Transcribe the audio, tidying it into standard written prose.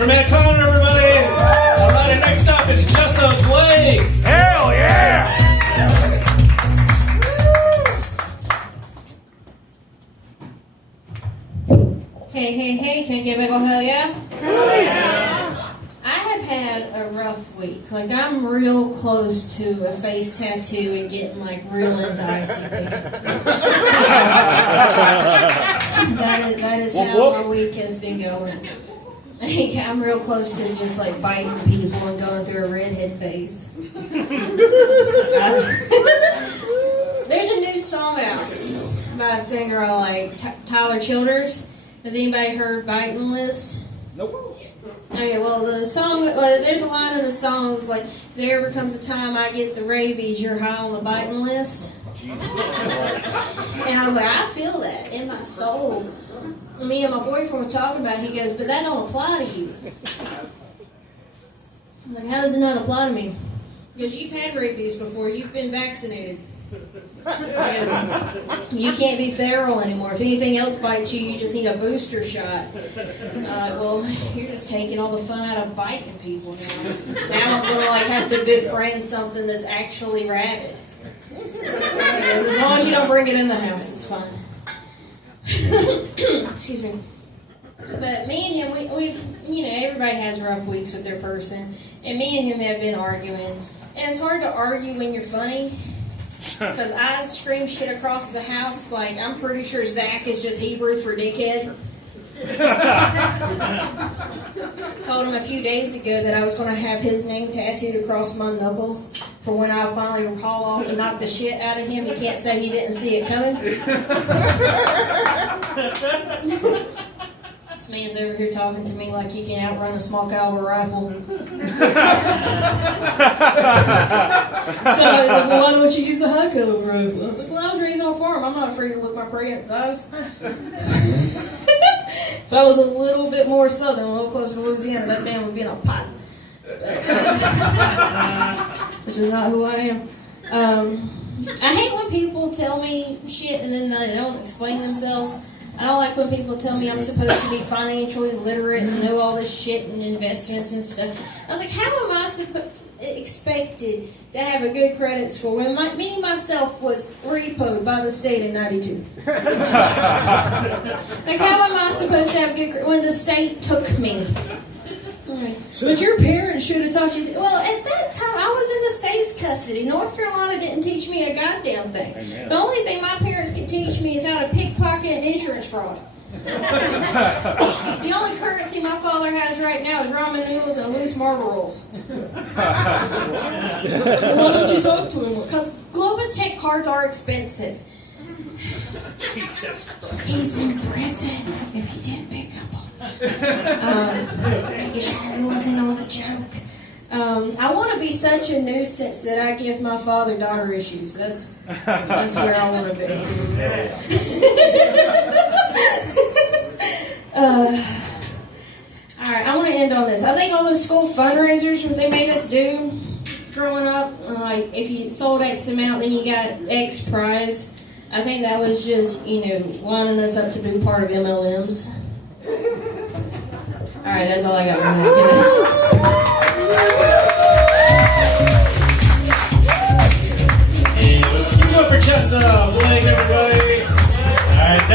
for Matt Connor, everybody. All right, and next up it's Jessa Blake. Hell yeah! Hey, can I get back on hell yeah? Hell yeah! I have had a rough week. Like, I'm real close to a face tattoo and getting, like, real into ICP. that is how my week has been going. I'm real close to just, like, biting people and going through a redhead phase. There's a new song out by a singer I like, Tyler Childers. Has anybody heard Biting List? Nope. Okay, well, the song, there's a line in the song that's like, there ever comes a time I get the rabies, you're high on the biting list. Jesus. And I was like, I feel that in my soul. Me and my boyfriend were talking about it. He goes, but that don't apply to you. I'm like, how does it not apply to me? Because you've had rabies before, you've been vaccinated. You can't be feral anymore. If anything else bites you, you just need a booster shot. Well, you're just taking all the fun out of biting people now. Now I'm going to have to befriend something that's actually rabid. As long as you don't bring it in the house, it's fine. Excuse me. But me and him, we've everybody has rough weeks with their person, and me and him have been arguing. And it's hard to argue when you're funny. Because I scream shit across the house like I'm pretty sure Zach is just Hebrew for dickhead. Told him a few days ago that I was going to have his name tattooed across my knuckles for when I finally haul off and knock the shit out of him. He can't say he didn't see it coming. This man's over here talking to me like he can outrun a small caliber rifle. So he's like, well, why don't you use a high caliber rifle? I was like, well, I was raised on a farm. I'm not afraid to look my prey in its eyes. If I was a little bit more southern, a little closer to Louisiana, that man would be in a pot. Which is not who I am. I hate when people tell me shit and then they don't explain themselves. I don't like when people tell me I'm supposed to be financially literate and know all this shit and investments and stuff. I was like, how am I expected to have a good credit score when me myself was repoed by the state in 92? Like, how am I supposed to have good credit when the state took me? But your parents should have taught you. Well, at that time, I was in the state's custody. North Carolina didn't teach me a goddamn thing. Amen. The only thing my parents could teach me is how to pickpocket and insurance fraud. The only currency my father has right now is ramen noodles and loose marble rolls. Why don't you talk to him? Because Globotech cards are expensive. Jesus Christ. He's in prison if he didn't pick up on making sure everyone's in on the joke. I want to be such a nuisance that I give my father daughter issues. That's where I want to be. Alright, I want to end on this. I think all those school fundraisers they made us do growing up, like if you sold X amount, then you got X prize. I think that was just, lining us up to be part of MLMs. Alright, that's all I got for now. Hey, let's give it up for Jessa Blake.